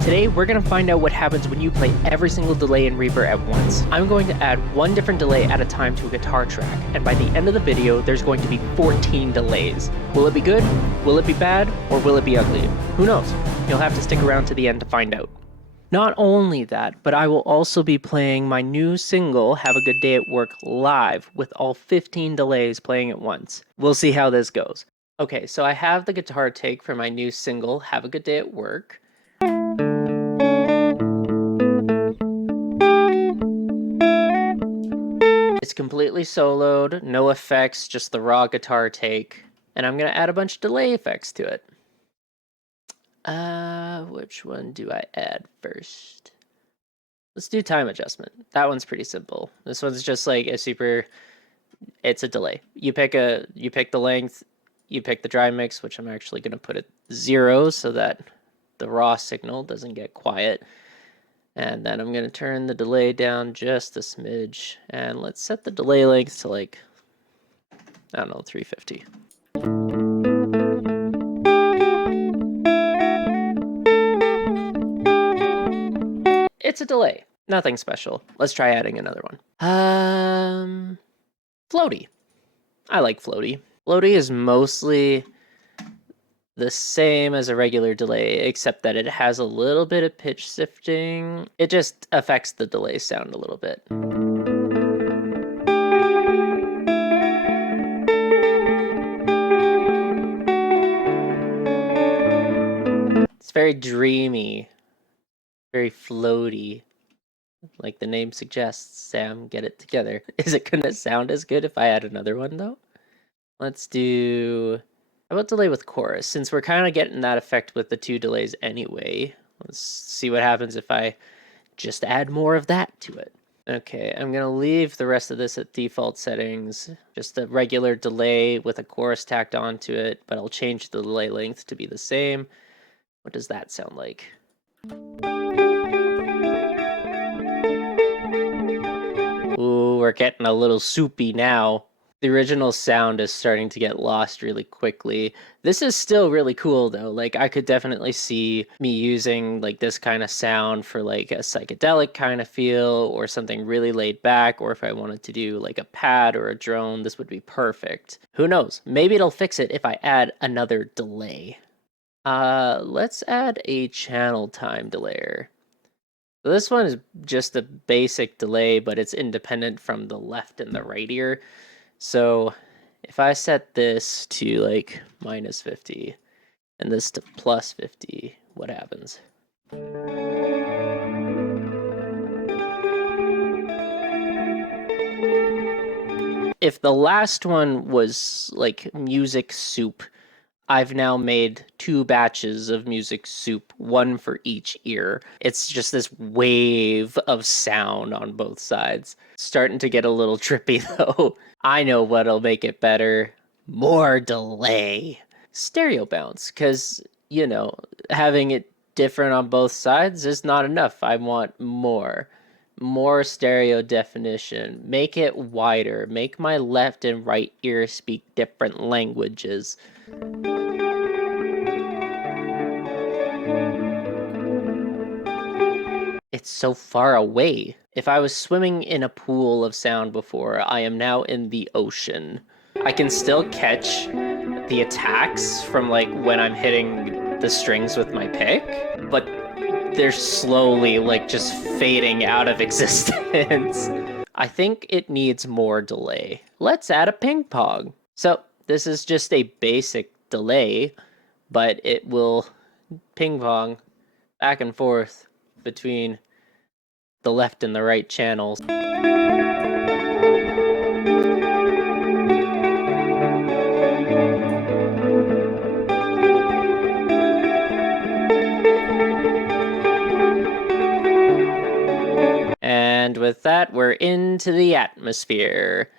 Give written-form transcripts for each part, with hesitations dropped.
Today, we're going to find out what happens when you play every single delay in Reaper at once. I'm going to add one different delay at a time to a guitar track, and by the end of the video, there's going to be 14 delays. Will it be good? Will it be bad? Or will it be ugly? Who knows? You'll have to stick around to the end to find out. Not only that, but I will also be playing my new single, Have a Good Day at Work, live with all 15 delays playing at once. We'll see how this goes. Okay, so I have the guitar take for my new single, Have a Good Day at Work. It's completely soloed, no effects, just the raw guitar take. And I'm going to add a bunch of delay effects to it. Which one do I add first? Let's do time adjustment. That one's pretty simple. This one's just like it's a delay. You pick the length, you pick the dry mix, which I'm actually going to put at 0 so that the raw signal doesn't get quiet. And then I'm going to turn the delay down just a smidge. And let's set the delay length to like, I don't know, 350. It's a delay. Nothing special. Let's try adding another one. Floaty. I like floaty. Floaty is mostly the same as a regular delay, except that it has a little bit of pitch shifting. It just affects the delay sound a little bit. It's very dreamy, very floaty. Like the name suggests, Sam, get it together. Is it gonna sound as good if I add another one though? Let's do... How about delay with chorus? Since we're kind of getting that effect with the 2 delays anyway, let's see what happens if I just add more of that to it. Okay, I'm going to leave the rest of this at default settings, just a regular delay with a chorus tacked onto it, but I'll change the delay length to be the same. What does that sound like? Ooh, we're getting a little soupy now. The original sound is starting to get lost really quickly. This is still really cool though. Like I could definitely see me using like this kind of sound for like a psychedelic kind of feel or something really laid back, or if I wanted to do like a pad or a drone, this would be perfect. Who knows? Maybe it'll fix it if I add another delay. Let's add a channel time delayer. So this one is just a basic delay, but it's independent from the left and the right ear. So if I set this to like -50 and this to +50, what happens? If the last one was like music soup, I've now made 2 batches of music soup, one for each ear. It's just this wave of sound on both sides. Starting to get a little trippy though. I know what'll make it better. More delay. Stereo bounce, because, you know, having it different on both sides is not enough. I want more. More stereo definition. Make it wider. Make my left and right ear speak different languages. It's so far away. If I was swimming in a pool of sound before, I am now in the ocean. I can still catch the attacks from like when I'm hitting the strings with my pick, but they're slowly like just fading out of existence. I think it needs more delay. Let's add a ping pong. So this is just a basic delay, but it will ping pong back and forth between the left and the right channels. And with that, we're into the atmosphere.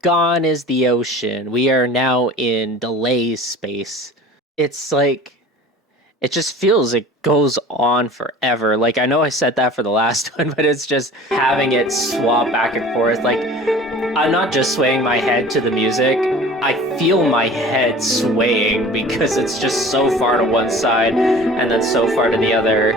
Gone is the ocean. We are now in delay space. It's like... It just feels it goes on forever. Like, I know I said that for the last one, but it's just having it swap back and forth. Like, I'm not just swaying my head to the music. I feel my head swaying because it's just so far to one side and then so far to the other.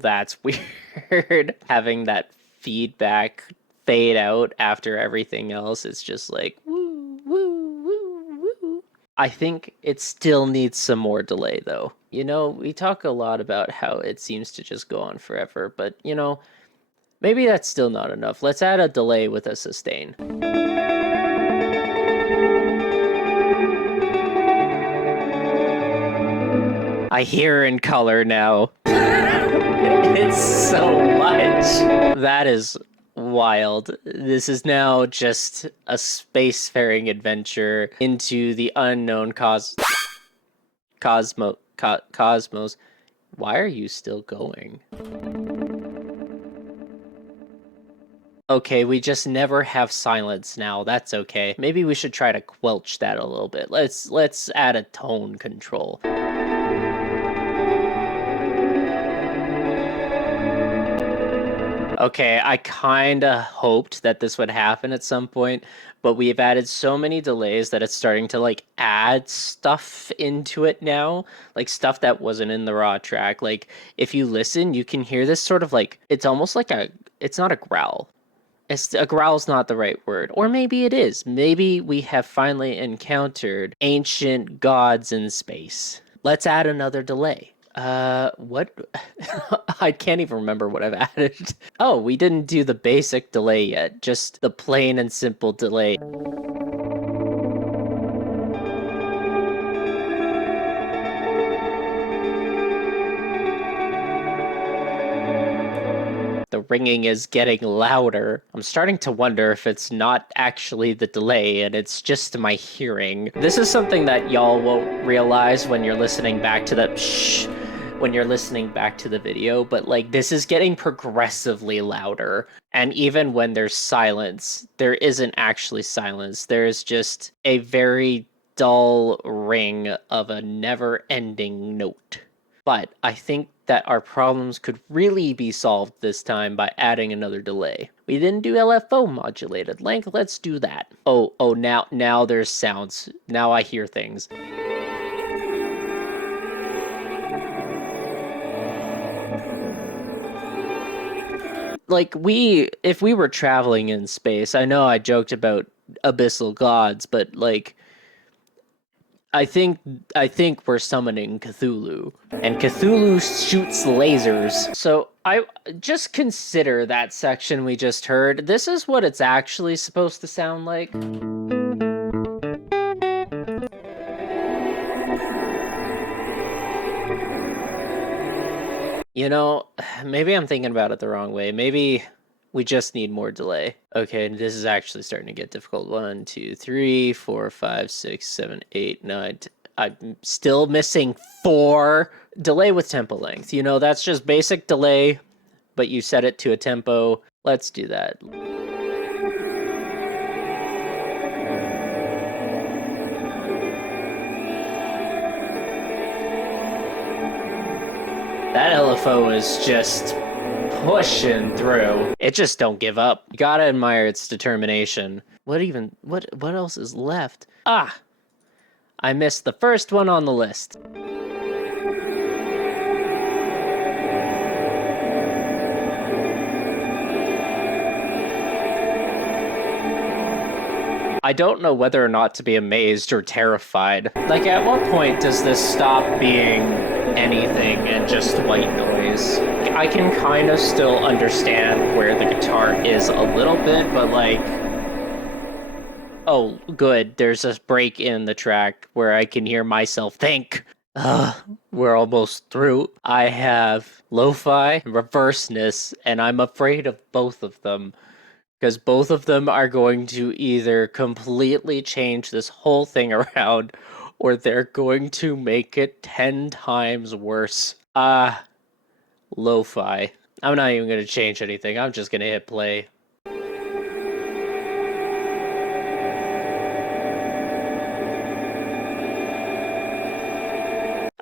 that's weird. Having that feedback fade out after everything else is just like woo, woo, woo, woo. I think it still needs some more delay though. You know, we talk a lot about how it seems to just go on forever, but you know, maybe that's still not enough. Let's add a delay with a sustain. I hear in color now. It's so much. That is wild. This is now just a spacefaring adventure into the unknown cosmos. Why are you still going? Okay, we just never have silence now. That's okay. Maybe we should try to quelch that a little bit. Let's add a tone control. Okay, I kinda hoped that this would happen at some point, but we've added so many delays that it's starting to like add stuff into it now, like stuff that wasn't in the raw track. Like if you listen, you can hear this sort of like it's almost like it's not a growl. A growl's not the right word. Or maybe it is. Maybe we have finally encountered ancient gods in space. Let's add another delay. What? I can't even remember what I've added. Oh, we didn't do the basic delay yet. Just the plain and simple delay. The ringing is getting louder. I'm starting to wonder if it's not actually the delay and it's just my hearing. This is something that y'all won't realize when you're listening back to when you're listening back to the video, but like this is getting progressively louder. And even when there's silence, there isn't actually silence. There's just a very dull ring of a never-ending note. But I think that our problems could really be solved this time by adding another delay. We didn't do LFO modulated length, let's do that. Oh, now there's sounds. Now I hear things. Like if we were traveling in space, I know I joked about abyssal gods, but like I think we're summoning Cthulhu, and Cthulhu shoots lasers. So I just consider that section we just heard. This is what it's actually supposed to sound like. You know, maybe I'm thinking about it the wrong way. Maybe we just need more delay. Okay, this is actually starting to get difficult. 1, 2, 3, 4, 5, 6, 7, 8, 9. I'm still missing 4. Delay with tempo length. You know, that's just basic delay, but you set it to a tempo. Let's do that. That LFO is just pushing through. It just don't give up. You gotta admire its determination. What else is left? Ah! I missed the first one on the list. I don't know whether or not to be amazed or terrified. Like, at what point does this stop being anything and just white noise? I can kind of still understand where the guitar is a little bit, but like... Oh, good. There's a break in the track where I can hear myself think. We're almost through. I have lo-fi, reverseness, and I'm afraid of both of them. Because both of them are going to either completely change this whole thing around, or they're going to make it 10 times worse. Lo-fi. I'm not even going to change anything. I'm just going to hit play.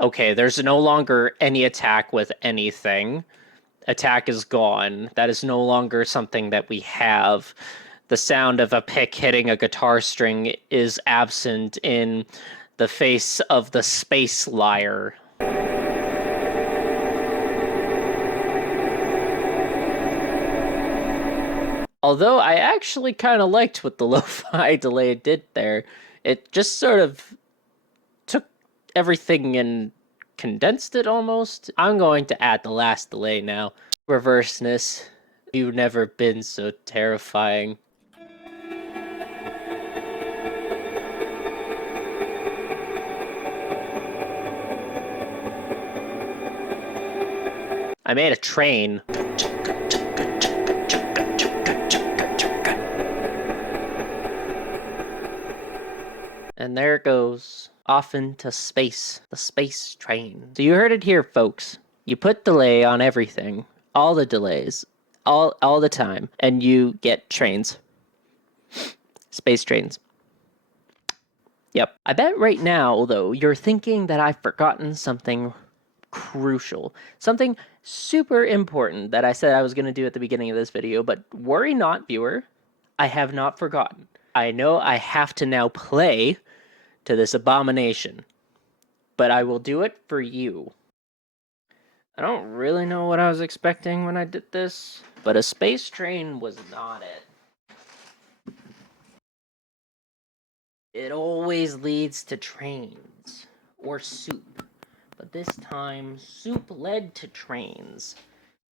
Okay, there's no longer any attack with anything. Attack is gone. That is no longer something that we have. The sound of a pick hitting a guitar string is absent in the face of the space lyre. Although I actually kind of liked what the lo-fi delay did there. It just sort of took everything and condensed it almost. I'm going to add the last delay now. Reverseness. You've never been so terrifying. I made a train. And there it goes, off into space, the space train. So you heard it here, folks. You put delay on everything, all the delays, all the time, and you get trains. Space trains. Yep. I bet right now, though, you're thinking that I've forgotten something crucial, something super important that I said I was going to do at the beginning of this video, but worry not, viewer. I have not forgotten. I know I have to now play to this abomination, but I will do it for you. I don't really know what I was expecting when I did this, but a space train was not it. It always leads to trains or soup, but this time soup led to trains.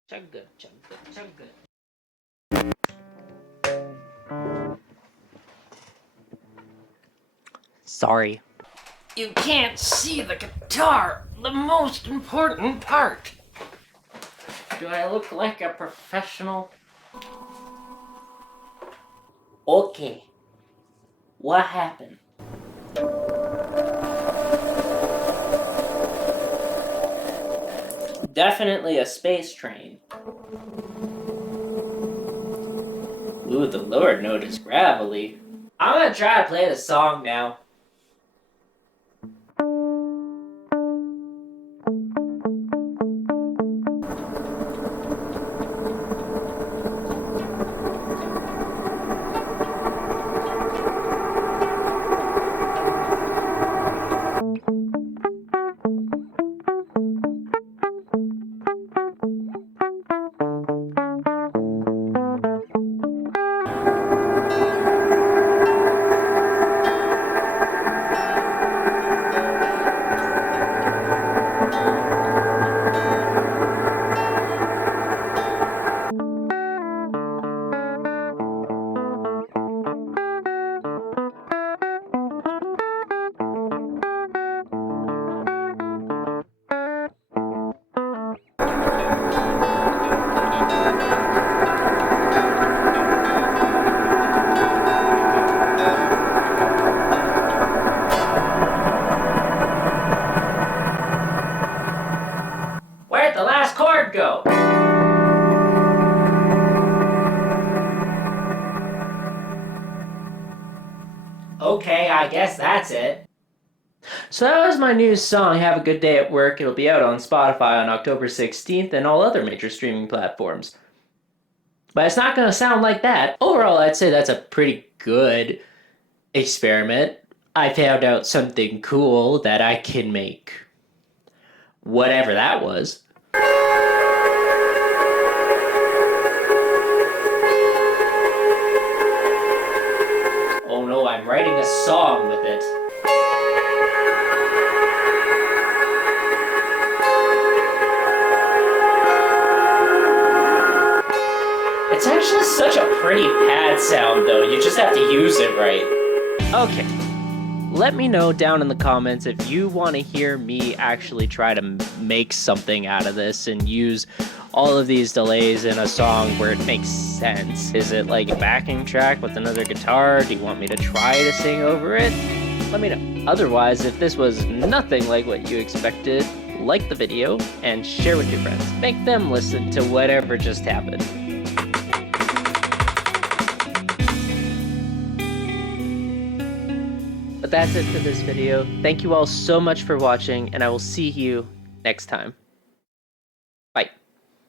Chug good, chug good, chug good. Sorry. You can't see the guitar, the most important part. Do I look like a professional? Okay. What happened? Definitely a space train. Ooh, the lower note is gravelly. I'm gonna try to play the song now. Where'd the last chord go? Okay, I guess that's it. So that was my new song, Have a Good Day at Work. It'll be out on Spotify on October 16th and all other major streaming platforms. But it's not going to sound like that. Overall, I'd say that's a pretty good experiment. I found out something cool that I can make whatever that was. Oh no, I'm writing a song with it. It's actually such a pretty pad sound though, you just have to use it right. Okay, let me know down in the comments if you want to hear me actually try to make something out of this and use all of these delays in a song where it makes sense. Is it like a backing track with another guitar? Do you want me to try to sing over it? Let me know. Otherwise, if this was nothing like what you expected, like the video and share with your friends. Make them listen to whatever just happened. But that's it for this video. Thank you all so much for watching, and I will see you next time.